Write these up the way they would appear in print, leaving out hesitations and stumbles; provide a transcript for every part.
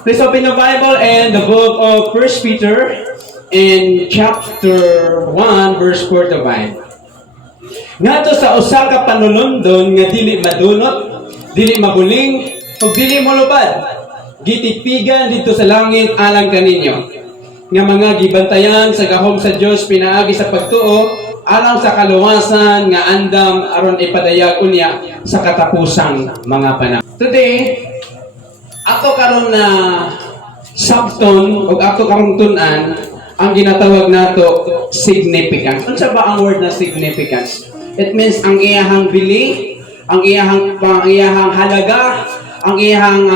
Please open the Bible and the book of First Peter in chapter 1 verse 4 to 5. Ngadto sa usa ka panulundon nga dili madunot, dili mabuling, ug dili molubad, gitipigan dito sa langit alang kaninyo. Nga mga gibantayan sa gahom sa Dios pinaagi sa pagtuo alang sa kaluwasan nga andam aron ipadayag unya sa katapusang mga panahon. Today, ato karon na sabton o ato karong tun-an ang ginatawag nato significance. Unsa ba ang word na significance? It means ang iyahang bili, ang iyahang halaga, ang iyahang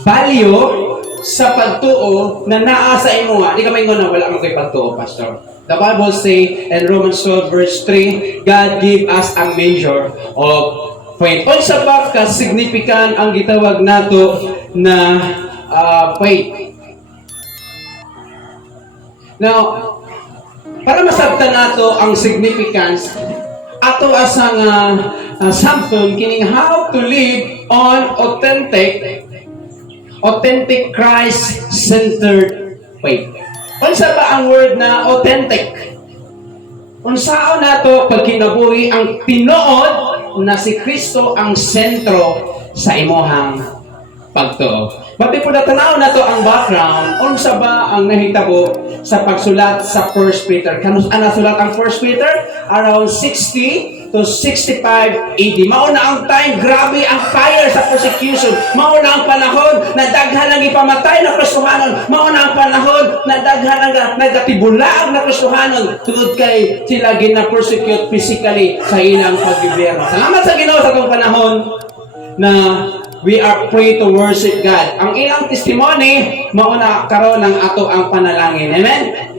value sa pagtuo na naa sa imo. Di ka maingon na wala man kay pagtuo, pastor. The Bible say in Romans 12 verse 3, God give us a measure of faith. Unsa ba ka significant ang gitawag nato na faith? Now, para masabtan nato ang significance, ato asang samton kining how to live on authentic Christ-centered faith. Unsa ba ang word na authentic? Unsaon nato pag kinabuhi ang tinuod na si Kristo ang sentro sa imohang pagtuo. Mapi po natanaw na to ang background, unsa ba ang nahitabo sa pagsulat sa 1 Peter. Kanus nasulat ang 1 Peter? Around 60 to 65 AD. Mauna ang time, grabe ang fire sa persecution. Mauna ang panahon na daghan ang ipamatay na Kristohanon. Mauna ang panahon na daghan ang nagatibulaag na Kristohanon. Tungod kay sila gina-persecute physically sa ilang pagbibyerno. Salamat sa Ginoo sa itong panahon na we are free to worship God. Ang ilang testimony, mauna karon ng ato ang panalangin. Amen?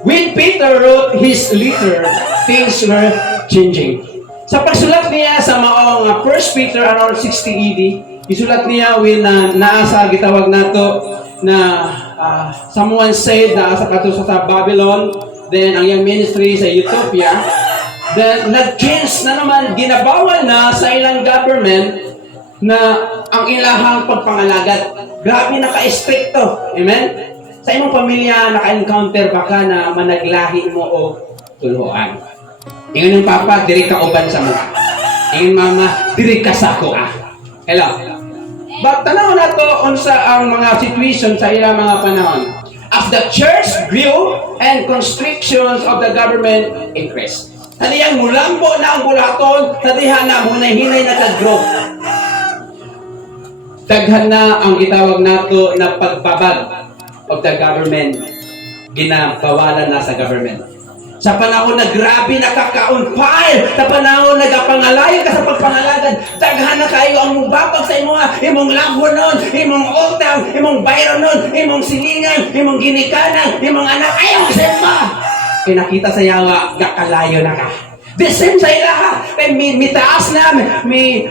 When Peter wrote his letter, things were changing. Sa pagsulat niya sa maong 1 Peter around 60 AD, isulat niya when naasa gitawag nato na someone said na asa kato sa Babylon, then ang iyang ministry sa Ethiopia, then nag-change na naman, ginabawal na sa ilang government na ang ilahang pagpangalagat. Grabe naka-estrikto. Amen? Sa imong pamilya, naka-encounter ba ka na managlahi mo o tuluan? Ingon yung papa, diri ka uban sa mukha. Ingon mama, diri ka sa kuha. Hello? But tanaw na to unsa ang mga situation sa ilang mga panahon. As the church grew and constrictions of the government increased. Taniyang mulambo na ang bulaton, tadihan na hunay-hinay na ka-grow. Daghan na ang itawag nato na pagbabag of the government. Ginabawalan na sa government. Sa panahon na grabe nakaka-unfire, sa panahon na nagapangalayo ka sa pagpangalagan, daghan na kayo ang mubabag sa imong labo nun, imong utang, imong bayro nun, imong silingan, imong ginikanan, imong anak, ayaw simba! Pinakita sa yawa, gakalayo na ka. The same sa ilaha. May taas na, may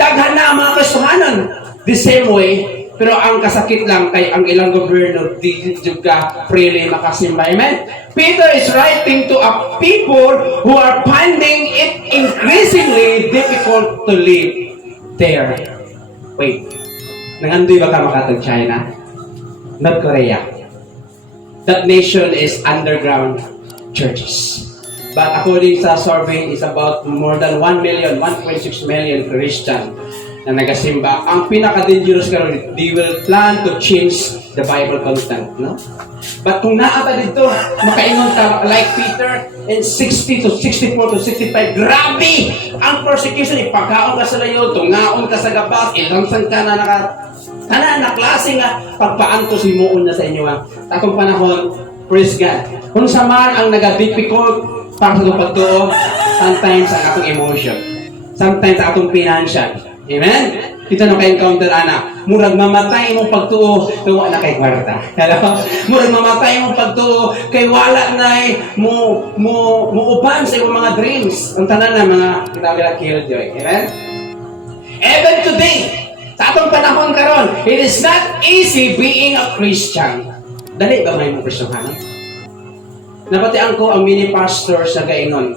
daghan na ang mga Kristohanon. The same way, pero ang kasakit lang kay ang ilang gobyerno di juga freely makasimba. Amen? Peter is writing to a people who are finding it increasingly difficult to live there. Wait. Nangandoy ba ka makatag China? North Korea. That nation is underground churches. But according sa survey, is about more than 1 million, 1.6 million Christian na nagasimba. Ang pinaka-dangerous karon, they will plan to change the Bible content, no? But kung naata dito, makaingon ka like Peter in 60 to 64 to 65, grabe ang persecution. Ipagkaon ka sa layo, tungaon ka sa gabas, ilamsan ka na na klase nga pagpaanto si muon na sa inyo. Atong panahon, praise God. Kung saman ang naga-difficult para sa itong pagtuo, sometimes ang atong emotion, sometimes ang atong financial. Amen? Kita na ka-encounter, anak. Murag mamatay mong pagtuo, kay wala kay kwarta. Murag mamatay mong pagtuo, kay wala na mo uban sa iyong mga dreams. Ang tanan na mga kitawag killjoy. Amen? Even today, sa atong panahon karon, it is not easy being a Christian. Dali ba may mong Kristohanon? Napatian ko ang mini pastor sa Gaingon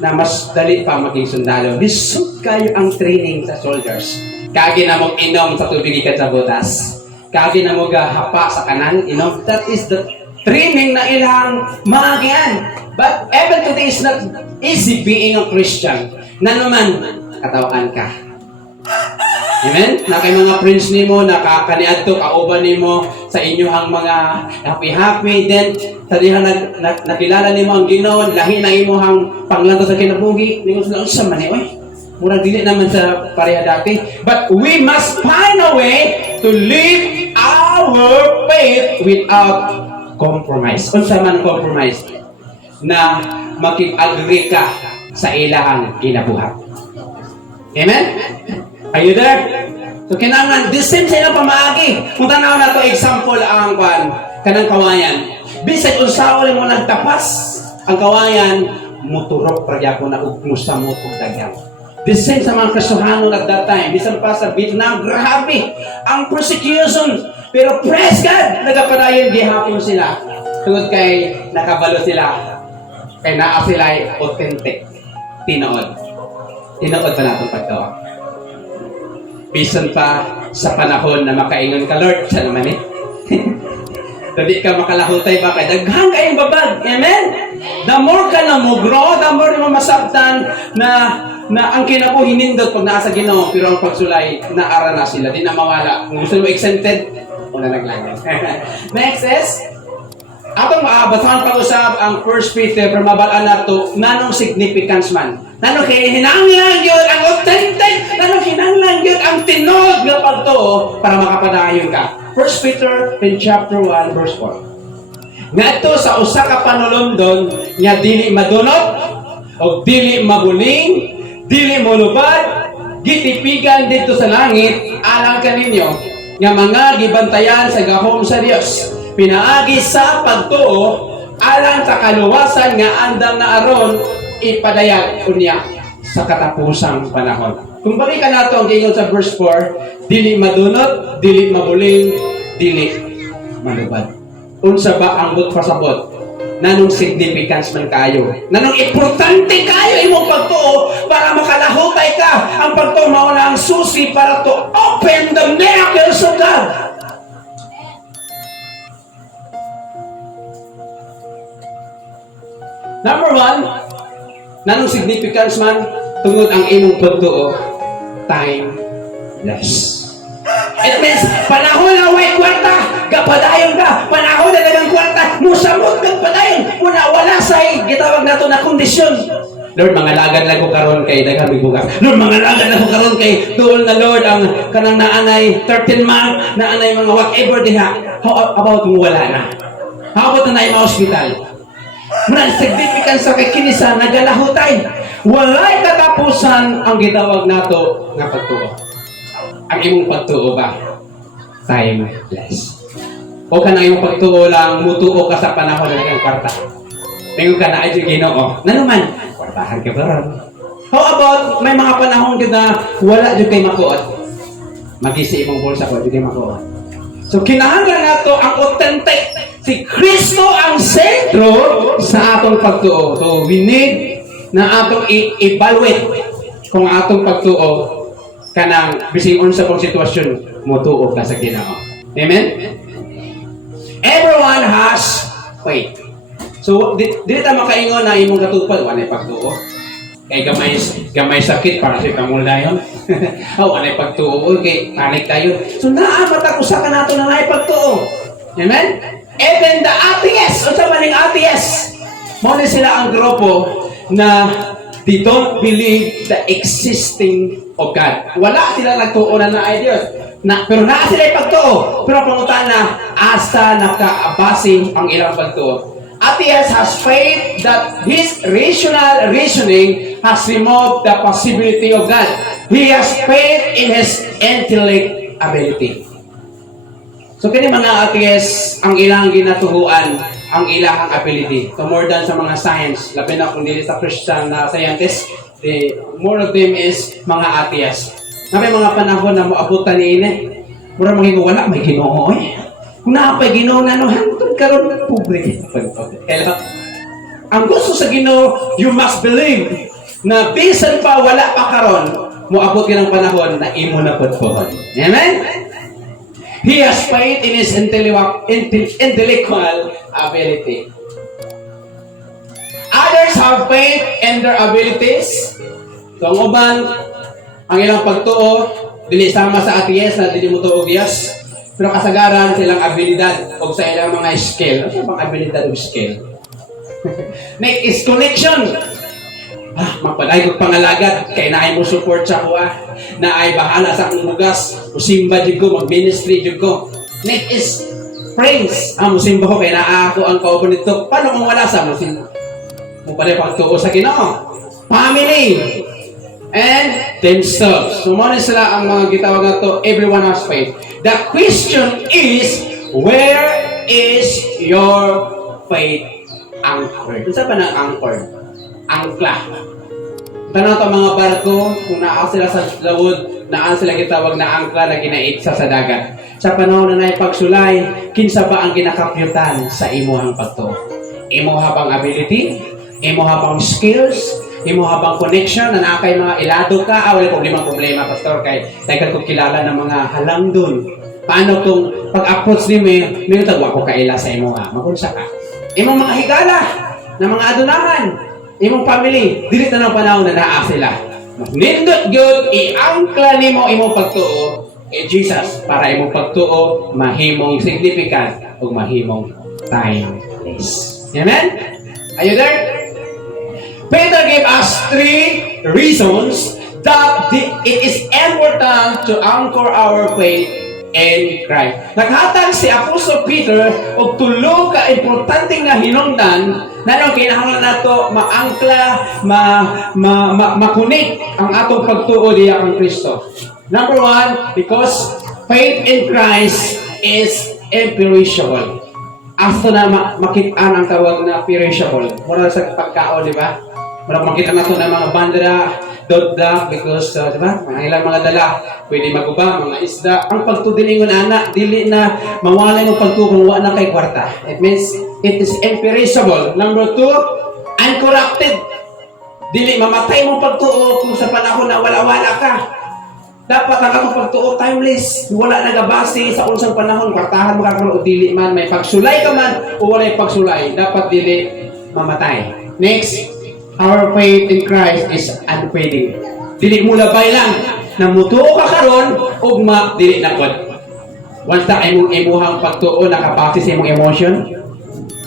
na mas dali pa maging sundalo. Lisod kayo ang training sa soldiers. Kagi na mong inom sa tubig ikat sa butas. Kagi na mo hapa sa kanan, that is the training na ilang maagian. But even today is not easy being a Christian. Na naman, katawan ka. Amen? Na kay mga friends nimo, nakakaniadto, kauban nimo sa inyong mga happy-happy, then tadihan nakilala nimo ang Ginoo, lahi na imo hang panglanto sa kinabuhi, ningon sila unsa man oy. Murag dili naman sa pareha dati. But we must find a way to live our faith without compromise. Unsa man compromise? Na makipag-agree ka sa ilahang kinabuhat. Amen? Are you there? So, kinangan, the same sila pamaagi. Kung tanaw na to example ang kanang kawayan. Bisag unsaon mo nagtapas, ang kawayan, muturok parya ko na ugmusa mo kung dagang. The same sa mga Kristohano at that time. Bisan pa sa Vietnam, grabe ang persecution. Pero praise God, nagapadayon gihapon sila. Tungod kay nakabalo sila. Kay naa sila ay authentic. Tinood. Tinood pa natin pagtawa. Bisan pa sa panahon na makaingon ka, Lord, siya naman eh. Hindi ka makalahutay ba kay daghang kayong babag. Amen? The more ka na mo grow, the more mo masabtan na ang kinabuhi nindot pag nasa Ginoo, pero ang pagsulay, naara na sila. Di na mawala. Kung gusto mo exempted, wala naglangan. Next is, atong basahan pag-usap ang 1 Peter, pero mabalaan na ito, nanong significance man. Nanong hinanglang yun ang authentic, nanong hinanglang yun ang tinog na pagtuo para makapadayon ka. 1 Peter in chapter 1, verse 4. Nga ito sa usa ka panulundon, nga dili madunot, o dili maguling, dili molubad, gitipigan dito sa langit, alang kaninyo, nga mga gibantayan sa gahom sa Dios. Pinaagi sa pagtuo, alang sa kaluwasan nga andam na aron, ipadayag unya sa katapusang panahon. Kung balikan nato ang gingon sa verse 4, dili madunot, dili mabuling, dili malubad. Unsa ba ang but pasabot? Nanong significance man kayo? Nanong importante kayo imong pagtuo para makalahutay ka? Ang pagtuo mao na ang susi para to open the miracles of God. Number 1, nanong significance man tungod ang imong pagtuo, timeless. It means, panahon na way kwarta, kapadayon ka. Panahon na nagang kwarta, musamot kang padayon. Muna wala sa gitawag nato na kondisyon. Lord, mga lagad lang ko karon kay daghang bugas. Lord, mga lagad lang ko karon kay tuol na Lord ang kanang naanay 13 month, naanay mga whatever diha. How about kung wala na? How about na na hospital? Muna significance sa kay kinisa nagalahutay. Walay katapusan ang gitawag nato nga pagtuo. Ang imong pagtuo ba? Timeless. O ka na imong pagtuo lang, mutuo ka sa panahon na nagang kwarta. Tingog ka na ay Ginoo. Na naman, kwartahan ka ba ron? How about, may mga panahon na wala dyan kay makuot. Mag-isi imong bulsa ko, dyan kay makuot. So, kinahanglan na to ang authentic. Si Kristo ang sentro sa atong pagtuo. So, we need na atong i-evaluate kung atong pagtuo kanang bising unsa pong sitwasyon motuo ka sa Ginoo. Amen? Everyone has faith. So, dili ta makaingon na imong katupad wanay pagtuo. Kay gamay sakit para sa kamulayon. Wanay pagtuo kay panik tayo. So, naa matag usa ka nato na nay pagtuo. Amen? Even the atheists, unsa man ning atheists? Mo ni sila ang grupo na they don't believe the existing of God. Wala sila nagtuo na ay Diyos. Pero naa sila pagtuo. Pero pangutan na, asa nakaabasing ang ilang pagtuo. Atheist has faith that his rational reasoning has removed the possibility of God. He has faith in his intellect ability. So, kini mga atheists, ang ilang ginatuhuan, ang ilang ability. So, more than sa mga science, labi na kung dili sa Christian na scientists, more of them is mga atheists. Na may mga panahon na maabutan ni ini, mura magiging wala, may Ginoo eh. Kung nakapay Ginoo na, hantod karon ng public. Hello? Ang gusto sa Ginoo, you must believe na bisan pa wala pa karon, muabot ka ng panahon na imo na pudpohon. Amen? He has faith in his intellectual ability. Others have faith in their abilities. So, ang uban, ang ilang pagtuo, dili sama sa ATS na dili mo tuog yes. Pero kasagaran silang abilidad o sa ilang mga skill. Ano bang abilidad o skill? Next is connection. Magpaday ko pangalagad, kay naay mo support sa kuha, naay bahala sa akong bugas, musimba jud ko, mag-ministry jud ko. Next is friends. Musimba ko, kay naa ako ang kauban nito. Paano kung wala sa musimba? Mupaday pagtuo sa Ginoo. Family. And themselves. So, muna sila ang mga gitawag na to, everyone has faith. The question is, where is your faith anchored? Ano sa pa ng anchored? Angkla. Tanong ito mga barko, kung naa sila sa lawod, naan sila gitawag na angkla na ginaitsa sa dagat. Sa panahon na naipagsulay, kinsa ba ang ginakapyutan sa imuhang pagtuo? Imo habang ability, imo habang skills, imo habang connection, na nakay mga ilado ka, wala problema, pastor, kay tayo kung kilala ng mga halang dun. Paano kung pag-approach ni may tagwa ko kaila sa imo ha, magunsa ka. Imong mga higala, na mga adunahan, imong family, dili na ng panahon na naa sila. Nindot yun, iangkla nimo imong pagtuo, Jesus, para imong pagtuo, mahimong significant, o mahimong timeless. Amen? Are you there? Peter gave us 3 reasons that it is important to anchor our faith in Christ. Naghatag si Apostol Peter og tulo ka importanteng nga hinungdan na nang kinahanglan nato maangkla, makunik ang atong pagtuo diya kang Kristo. Number 1, because faith in Christ is imperishable. Asto na makitaan ang tawag na perishable. Mura sa pagkaon, di ba? Mura makita na ito ng mga bandera, dodda, because, di ba? Mga ilang mga dala, pwede maguba, mga isda. Ang pagtudilingon, anak, dili na mawalay mo pagtukong wa na kay kwarta. It means, it is imperishable. Number 2, uncorrupted. Dili mamatay mo pagtuo kung sa panahon na wala-wala ka. Dapat ang akong pagtuo timeless. Wala nagabase sa unsang panahon. Kwartahan mo kakaroon o dili man. May pagsulay ka man o wala'y pagsulay. Dapat dili mamatay. Next, our faith in Christ is unfading. Dili mo labay lang. Namutuo ka karon ugma dili nakod. Once na imong imuhang pagtuo nakabase sa imong emotion,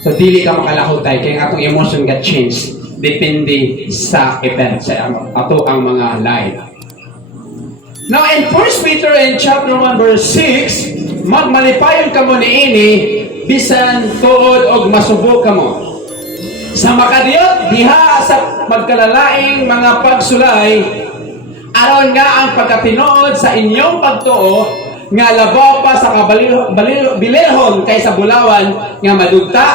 so dili ka makalahutay kay atong emotion got changed. Depende sa event sa ato ang mga life. Now in 1 Peter in chapter 1 verse 6, magmalipayon kamo niini bisan tuod og masubo kamo. Sa makadiyot diha sa magkalalaing mga pagsulay, aron nga ang pagkatinuod sa inyong pagtuo nga labaw pa sa bililhon kaysa bulawan nga madugta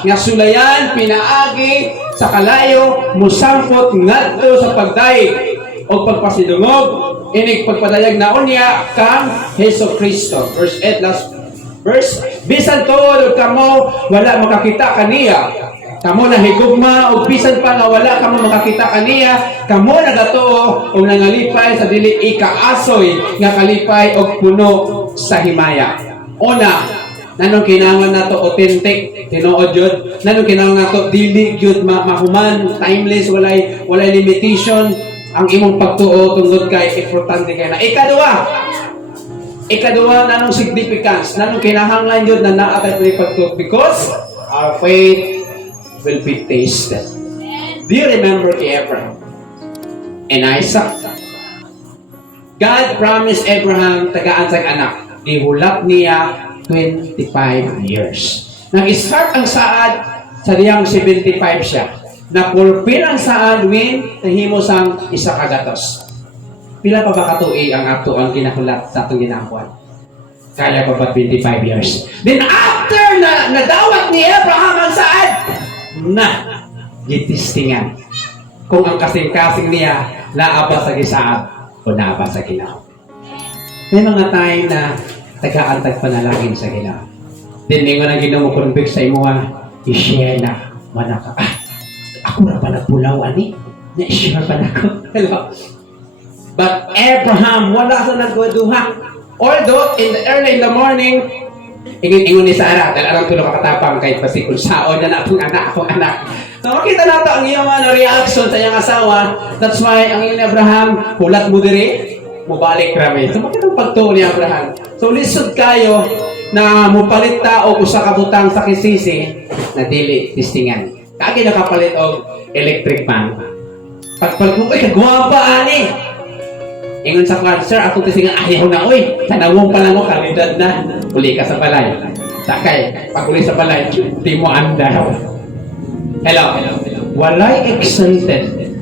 nga sulayan pinaagi sa kalayo musangkot ngadto sa pagdaig o pagpasidungog inig pagpadayag na unya kang Hesus Kristo. Verse 8 last verse, bisan tuod kamo wala makakita kaniya, kamo nahigugma o bisan pa nga wala kamo makakita kaniya, kamo nagatuo o nangalipay sa dili ikaasoy nga kalipay og puno sa himaya. Una, nanong kinahanglan nato authentic, tinuod jud. Nanong kinahanglan nato dili jud mahuman, timeless, walay limitation. Ang imong pagtuo tungod kay importante kay na. Ikaduha nanong significance, nanong kinahanglan jud na naa kay pagtuo because our faith will be tasted. Do you remember Abraham and Isaac? God promised Abraham tagaan sa anak. Gihulap niya 25 years. Nag-start ang saad sa diyang 75 siya. Napulpil ang saad when nahimo sang isa kagatos. Pila pa ba katuig ang ato ang kinahulat sa atong ginakuan? Kaya pa ba 25 years? Then after na nadawat ni Abraham ang saad, gitistingan kung ang kasing-kasing niya laaba sa gisaad o naaba sa Ginoo. May mga time na tagaan-tag panalangin sa Ginoo. Then may nga Ginoo mo convict sa imuha, i-share na manaka. Ako na pa nagpulaw, ani? Na-share pa na ako. Hello? But Abraham, wala sa nagwaduha. Although, early in the morning, ingon ni Sarah, dahil arang tulong kakatapang kay pasikul saon na akong anak. So makita nato ang iyong reaction sa iyang asawa. That's why ang iyong Abraham, hulat mo diri, mubalik rami. So makita ang pagtuo ni Abraham. So lisod kayo na mupalit ta og usa ka butang sa kisisi na dili tistingan. Kagi nakapalit og electric fan. Pagpalit mo kay kagwapa ani. Ingon sa kwan, sir, ako kasi nga ayaw na, oy, tanawong pa lang mo, kalidad na, uli ka sa balay. Sakay, pag uli sa balay, di mo anda. Hello. Walay exempted.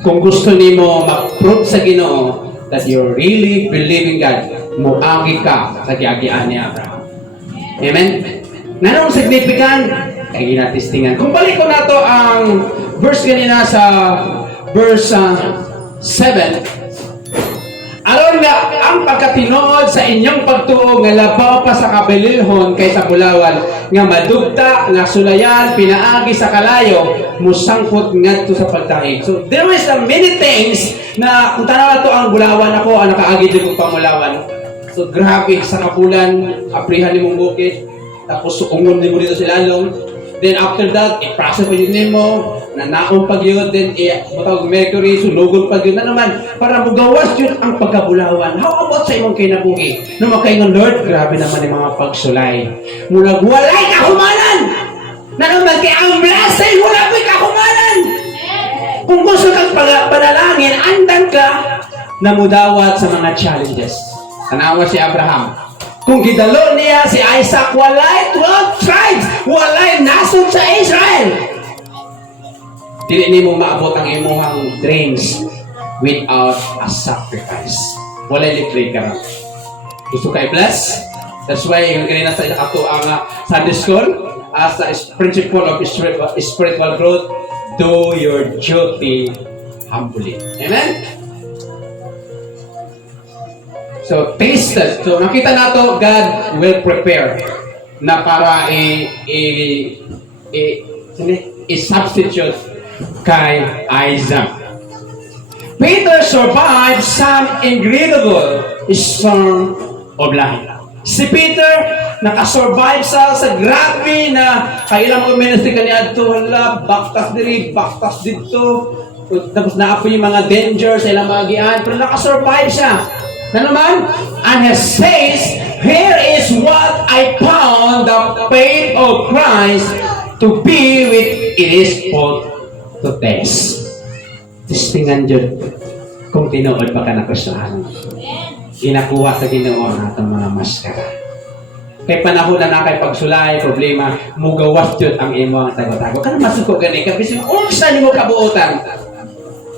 Kung gusto ni mo mag-prove sa Ginoo that you really believe in God, muagi ka sa giagian ni Abraham. Amen? Nanong significant? Kaya ginatistingan. Kung balik ko na to ang verse kanina sa verse 7, aron nga ang pagkatinuod sa inyong pagtuo nga labaw pa sa kabililhon kaysa bulawan nga madugta nga sulayan pinaagi sa kalayo musangkot ngadto sa pagtahig. So there is a many things na kung tanaw to ang bulawan ako ang nakaagi dito pamulawan. So grabe sa kapulan aprihan ni mong bukid tapos sukungon ni mo dito sa lalong. Then after that, i-process pa yun nimo, nanaong pag yun, then matawag mercury, sulugon pag yun na naman, para mugawas yun ang pagkabulawan. How about sa imong kinabuhi? No makaingon, Lord, grabe naman yung mga pagsulay. Mulag, walay kahumanan! Na naman, kaya ang blessing, wala may kahumanan! Kung gusto kang panalangin, andan ka na mudawat sa mga challenges. Tanawa si Abraham. Kung gidalo niya si Isaac, walay 12 tribes, walay nasod sa Israel. Dili nimo maabot ang imong dreams without a sacrifice. Walay libre ka ra. Gusto ka i-bless? That's why yung kanina sa ato ang Sunday school, as a principle of spiritual growth, do your duty humbly. Amen? So, tasted. So, nakita nato, God will prepare na para i-substitute kay Isaac. Peter survived some incredible storm of life. Si Peter, nakasurvive sa grabe na kailang ministry kaniya ito, hala, baktas diri, baktas dito. Tapos naapoy yung mga dangers sa ilang mga gian, pero nakasurvive siya. Na naman, and he says, here is what I found the faith of Christ to be with it is put to test. Testingan dyan kung tinuod pa ka na Kristohan. Inakuha sa Ginoo na itong mga maskara. Kay panahon na kay pagsulay, problema, mugawas dyan ang imo ang tago-tago. Kaya masuko gani, kasi unsa ni mo kabuotan.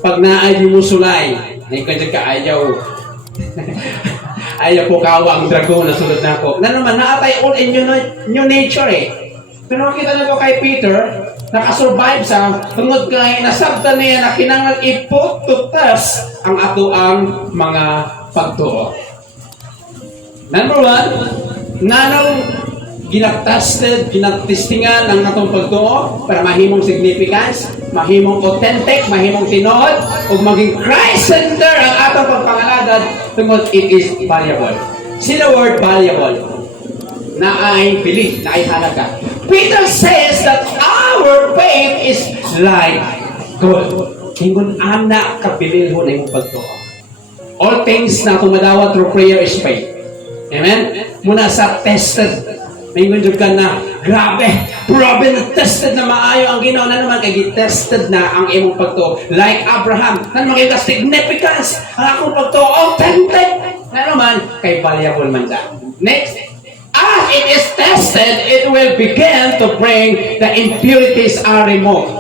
Pag naay mo sulay, ay ka dyan ka ayaw po kawa ang dragon na sulod na ako. Na naman, naatay all in new nature eh. Pero makita na ko kay Peter, nakasurvive sa tungod kay nasabta niya na kinangal ipot to test ang ato ang mga pagtuo. Number one, nanong ginatestingan ang atong pagtuo para mahimong significance, mahimong authentic, mahimong tinod, o maging Christ-center ang atong pagpangalagad tungod it is valuable. See the word valuable. Na ay belief, na ay halaga. Peter says that our faith is like gold. Hingon anak kabililho na yung pagtuo. All things na tumadawat through prayer is faith. Amen? Muna sa tested. Hingon dyan ka na, grabe na tested na maayo ang Ginoo na naman kay tested na ang imong pagtuo. Like Abraham, na naman kayo significance ang akong pagtuo, authentic. Na naman kay valuable man da. Next, as it is tested, it will begin to bring the impurities are removed.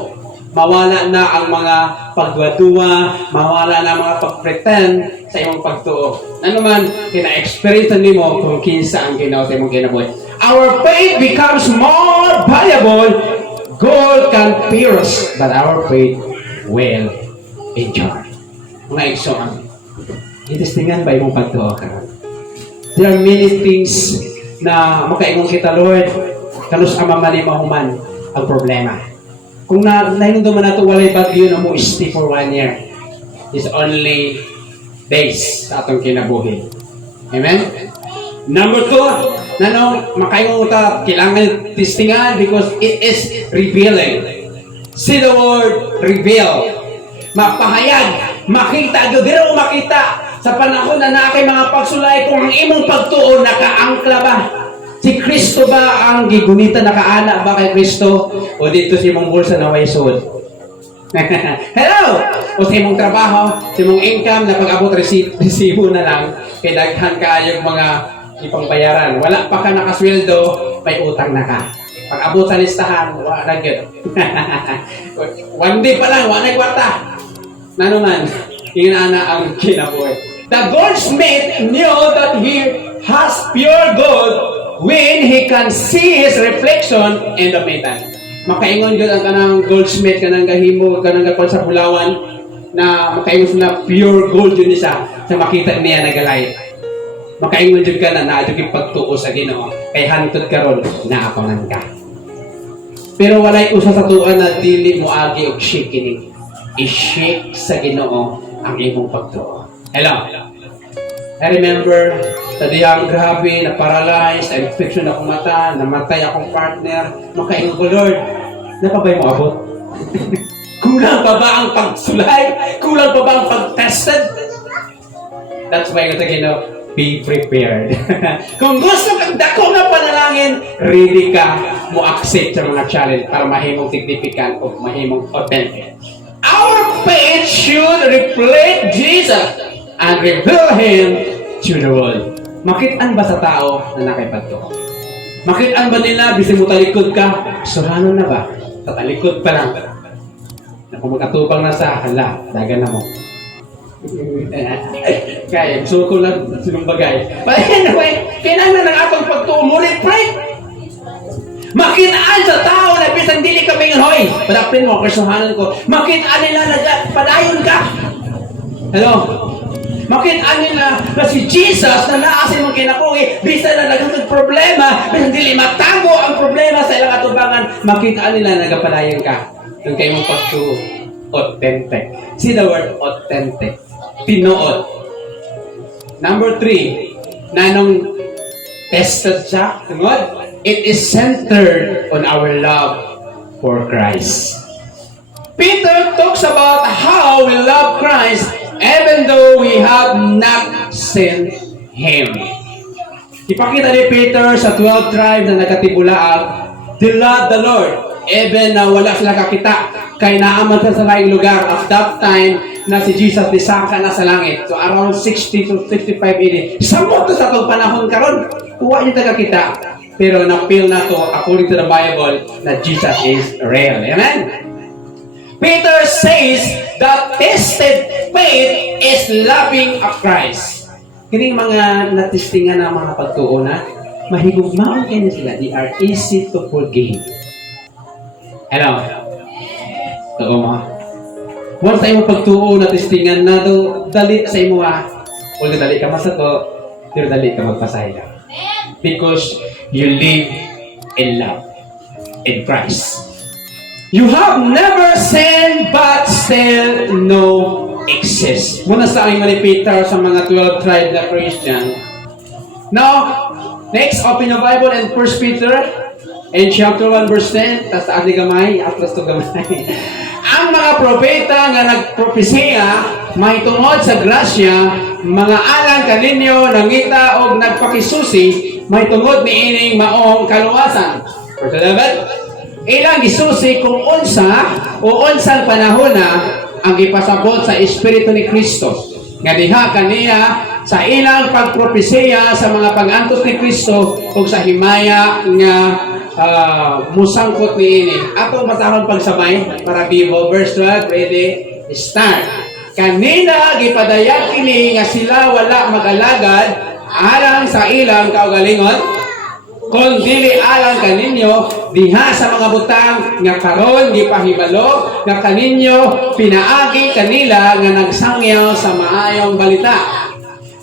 Mawala na ang mga pagwadua, mawala na ang mga pag-pretend sa iyong pagtuo. Na naman, kina-experience nimo kung kinsa ang Ginoo sa imong kinabuhi. Our faith becomes more valuable. Gold can pierce, but our faith will endure. Mga igsoon, itistingan ba imong pagtuo ka? There are many things na makaingon kita, Lord, kanus amaman ni mahuman ang problema. Kung nahinundan man nato walay bagyo na mo stay for 1 year, it's only days sa atong kinabuhi. Amen? Number 2, makaingon ta, kailangan testingan because it is revealing. See the word reveal. Mapahayag, makita, dira mo makita sa panahon na nakay mga pagsulay kung ang imong pagtuon nakaangkla ba? Si Kristo ba ang gigunita, nakaana ba kay Kristo? O dito si imong bulsa na way suod? Hello! O sa imong trabaho, sa imong income na pag-abot resibo na lang, kay daghan kayong mga ipangbayaran. Wala pa ka nakasweldo, may utang na ka. Pag-abot sa listahan, wala na good. One day pa lang, wala na kwarta. Na naman, inana ang kinabuhi. The goldsmith knew that he has pure gold when he can see his reflection in the metal. Makaingon yun ang kanang goldsmith, kanang gahimo, kanang gapon sa Bulawan, na makaingon na pure gold yun isa sa makita niya nagalay. Makaingon yun ka na naadyo pagtuo sa Ginoo, kay hantod karon naapangan ka. Pero walay usa sa tuan na dili mo agi og shake kini. I-shake sa Ginoo ang imong pagtuo. Hello. I remember tadiyang grabe na paralyzed, infection akong mata, namatay akong partner. Makaingon ko, Lord, napabay mo abot? Kulang pa ba ang pagsulay? Kulang pa ba ang pag-tested? That's why ito Ginoo, be prepared. Kung gusto kang dako na panalangin, ready ka mo accept sa mga challenge para mahimong significant o mahimong authentic. Our faith should reflect Jesus and reveal Him to the world. Makitaan ba sa tao na nakipagtuo? Makitaan ba nila, bisin mo talikod ka, suranon na ba? Tatalikod pa lang. Na kung magkatubang na sa hala, dagan na mo. Kaya, gusto ko lang sinong bagay. But anyway, kailangan ng atong pagtuo, mulit, pray. Makitaan sa tao na bisan dili ka hoy. Padapin mo, kasuhanan ko. Makitaan nila na padayon ka. Hello? Makitaan nila na si Jesus na naasin mong kinakuhi, bisan na naghatod problema, bisan dili matago ang problema sa ilang atubangan, makitaan nila na nagapadayon ka. Yung kayo mong pagtuo, authentic. See the word authentic. Tinuod. Number 3, na nung tested siya, tungod, it is centered on our love for Christ. Peter talks about how we love Christ even though we have not seen Him. Ipakita ni Peter sa 12 tribes na nagkatibulaag, they love the Lord even na wala sila kakita kay naaman sa laing lugar at that time na si Jesus disaka na sa langit. So around 60 to 65 AD. Samot to sa itong panahon karon, kuha niyo tagakita. Pero na-feel na to according to the Bible na Jesus is real. Amen? Peter says that tested faith is loving a Christ. Kining mga natistingan na mga pagtuo na, mahigugmaon kayo sila. They are easy to forgive. Hello? Tuo mo. Once tayo pagtuo na testingan na to, dali sa imo Huwag dali ka masato, pero dali ka magpasaya. Because you live in love in Christ. You have never sinned but still know exist. Muna sa aking Peter sa mga 12 tribe na Christian. Now, next, open your Bible in 1 Peter in chapter 1 verse 10. Tas adi gamay, atlas to gamay. Ang mga propeta nga nagpropesiya may tungod sa grasya, mga alang kaninyo nangita og nagpakisusi may tungod ni ining maong kaluwasan. Verse 11. Ilang gisusi kung unsa o unsang panahon na ang ipasabot sa Espiritu ni Kristo. Nga diha kaniya sa ilang pagpropesiya sa mga pag-antos ni Kristo o sa himaya nga musangkot ni ini. Ato masahon pagsabay para bibo. Verse 12, ready, start. Kanina gipadayag kini nga sila wala mag-alagad alang sa ilang kaugalingon, kung dili alang kaninyo diha sa mga butang nga karon gipahibalo nga kaninyo pinaagi kanila nga nagsangyaw sa maayong balita.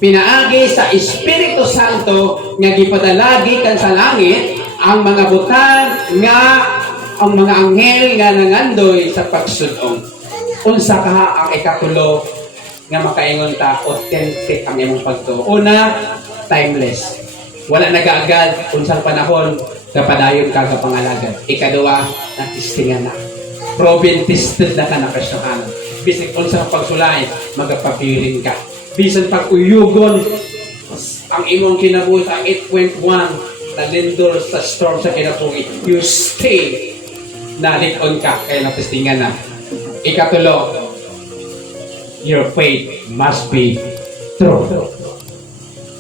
Pinaagi sa Espiritu Santo nga gipadalagi kan sa langit ang mga butang nga ang mga anghel nga nangandoy sa pagsudong. Unsa ka ang ikatulo nga makaingon ta authentic ang imong pagtuo. Una, timeless. Wala nagaagad unsang panahon kapadayon ka sa pangalagad. Ikaduwa, natistingan na. Proven tested na ka na Kristohanon. Bisig unsang pagsulay, magapapirin ka. Bisan pag-uyugon, ang imong kinabuhi sa 8.1 na lindol sa storm sa kinabuhi, you stay na likon ka kaya natistingan na. Ikatulo, your faith must be true.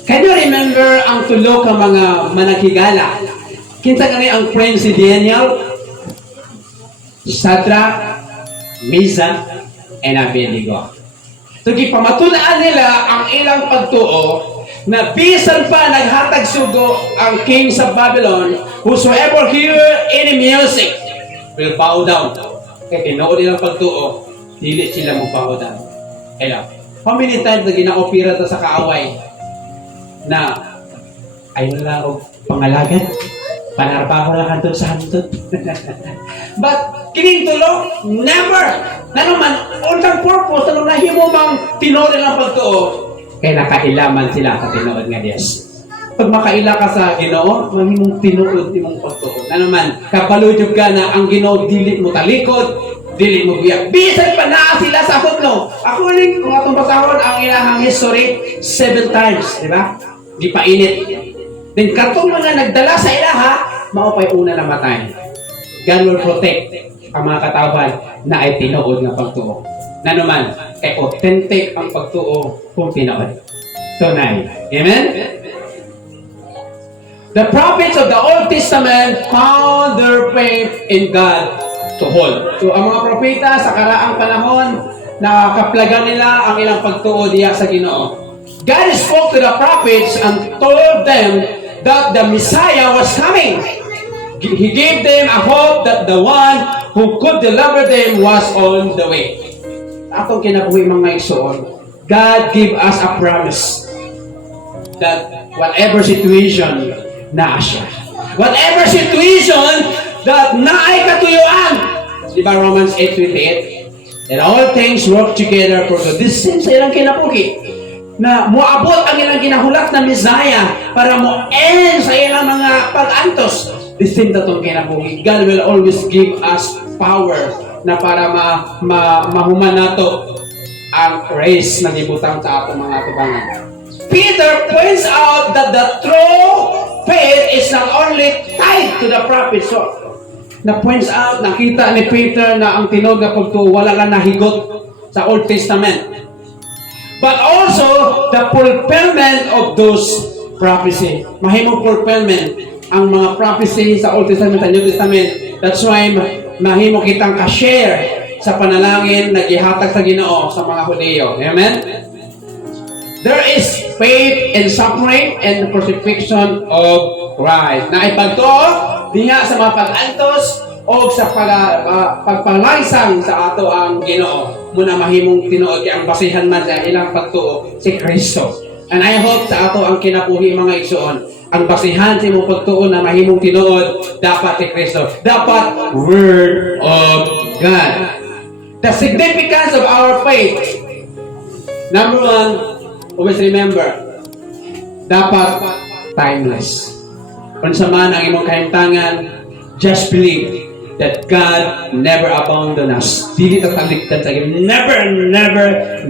Can you remember ang tulo ka mga manakigala? Kinsa kani ang friend si Daniel, Shadrach, Meshach, and Abednego. So gipamatulaan nila ang ilang pagtuo na bisan pa naghatag sugo ang king sa Babylon, whosoever hear any music will bow down. Kaya tinuod nilang pagtuo, dili sila mo bow down. Hello. How many times na ginaopera ta sa kaaway na ayun lang og pangalagan? Panarbaho lang hantod sa hantod. But kining tulo, never. Nanuman, unsang purpose, anong nahimo mang tinuod nilang pagtuo, kaya nakailaman sila sa tinuod nga Diyos. Pag makaila ka sa Ginoo, mahimong tinuod imong pagtuo. Nanuman, kabaluyog ka na ang Ginoo dili mo talikod, dili mo biyak. Bisan pa naa sila sa putlo. Ako rin, kung atong basahon ang ilahang history, 7 times, di ba? Di pa init. Then katong mga nagdala sa ilaha, maupay una na matay. God will protect ang mga katawan na ay tinuod na pagtuo. Nanuman, kay authentic ang pagtuo kung tinuod. Tunay. Amen? The prophets of the Old Testament found their faith in God to hold. So, ang mga propeta sa karaang panahon, nakaplagan nila ang ilang pagtuo diya sa Ginoo. God spoke to the prophets and told them that the Messiah was coming. He gave them a hope that the one who could deliver them was on the way. Atong kinabuhi mga igsoon, God gave us a promise that whatever situation na siya. Whatever situation that naay katuyuan. Di ba Romans 8:28? And all things work together for good. This seems sa ilang kinabuhi na moabot ang ilang ginahulat na Messiah para mo-end sa ilang mga pag-antos. This thing na itong kinabuhi. God will always give us power na para mahuman nato ang race na gibutang sa atong mga tubangan. Peter points out that the true faith is not only tied to the prophets. So, na-points out, nakita ni Peter na ang tinog na pagtuo wala lang nahigot sa Old Testament. But also, the fulfillment of those prophecy. Mahimong fulfillment ang mga prophecy sa Old Testament at New Testament. That's why mahimo kitang ka-share sa panalangin na gihatag sa Ginoo sa mga Hudyo. Amen? There is faith in suffering and crucifixion of Christ. Na ipagtuo diha sa mga pag-antos o sa pagpalaysang sa ato ang Ginoo. Muna mahimong tinuod kay ang basihan man sa ilang pagtuo si Kristo. And I hope sa ato ang kinabuhi mga igsoon, ang basihan sa imong pagtuo na mahimong tinuod dapat si Kristo. Dapat Word of God. The significance of our faith. Number one, always remember, dapat timeless. Kung sa man ang imong kahimtangan, just believe that God never abandon us. Dili ta talikdan sa Ginoo.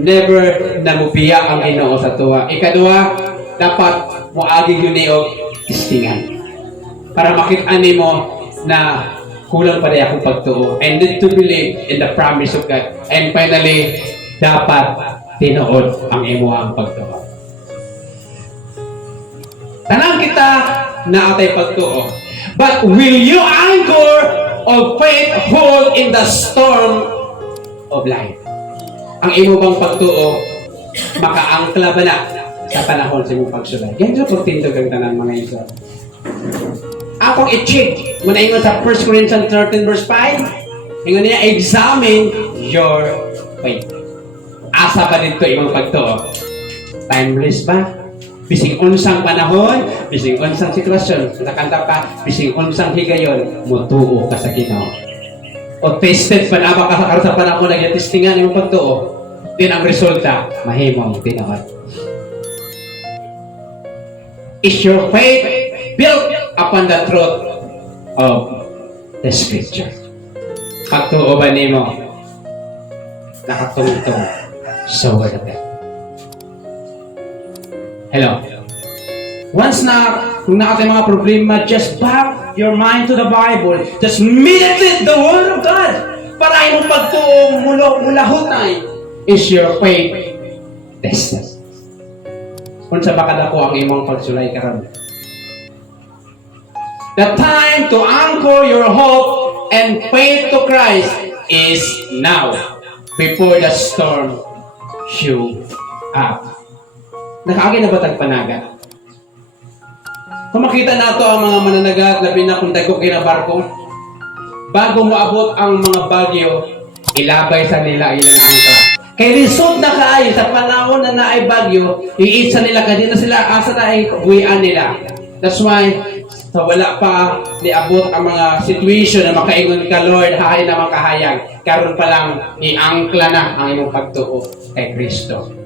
Never namubiya ang Ginoo sa tuwa. Ikaduha, dapat moagi yun og istingan. Para makita nimo na kulang pa rin akong pagtuo. I need to believe in the promise of God. And finally, dapat tinuod ang imo ang pagtuo. Tanang kita na atay pagtuo. But will you anchor of faith hold in the storm of life? Ang imo bang pagtuo makaangkla ba na sa panahon sa imong pagsulay? Yan yung pagtindog ang tanan mga iso. Akong i-check muna ingon sa 1 Corinthians 13 verse 5. Ingon niya, examine your faith. Asa ba dito imong pagtuo? Timeless ba? Bising unsang panahon, bising unsang sitwasyon, nakanta pa, bising unsang higayon, mutuo ka sa Ginoo. O tested pa na ba ka sa panahon na testingan yung pagtuo? Din ang resulta, mahimong tinuod. Is your faith built upon the truth of the Scripture? Pagtuo ba nimo nakatungtong sa Word of God? Hello? Once kung na ating mga problema, just back your mind to the Bible. Just meditate the Word of God. Para imong pagtuong mulahutay is your faith tested. Kung sa bakadako ang imong pagsulay karon. The time to anchor your hope and faith to Christ is now, before the storm show up. Nakaagi na ba tagpanaga? Kung makita nato ang mga mananagat, labi na kung dago kinabarko, bago moabot ang mga bagyo, ilabay sa nila ilang angka. Kay lisod na kaayo sa panahon na naay bagyo, iit sa nila kadi na sila asa na ay buwian nila. That's why sa wala pa niabot ang mga situation na makaingon ka, Lord, hahay na makahayag. Karon pa lang iangkla na ang imong pagtuo kay Kristo.